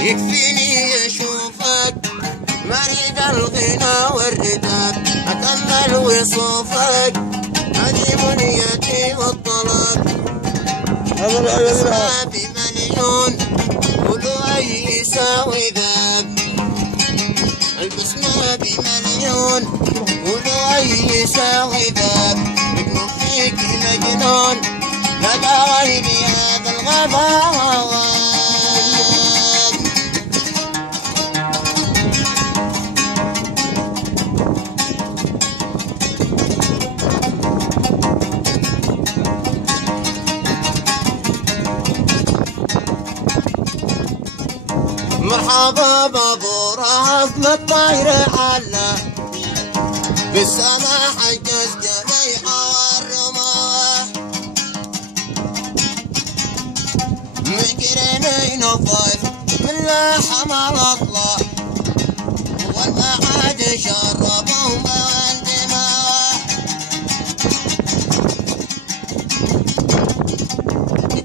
يكفيني اشوفك مريد الغنى والرداد، اتامل وصوفك هذه منيتي والطلب. اسمع بمليون قولوا اي يساوي ذاب، البسمة بمليون قولوا اي يساوي ذاب. ابن فيك مجنون لدى غيري هذا الغباء. مرحبا بابو رهف للطير حلا، بالسما حجز جميع والرماح، مجرمين الضيف من لحم الاطلع، والمعاد شربوا ماء الدماء.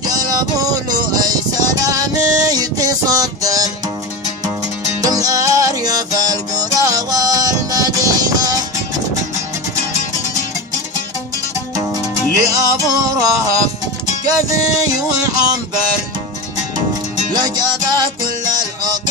جلبوا له اي سلام يتصدر بالأرياف القرى والمدينة، لأبو رهف كذي وعنبر لجب كل العطر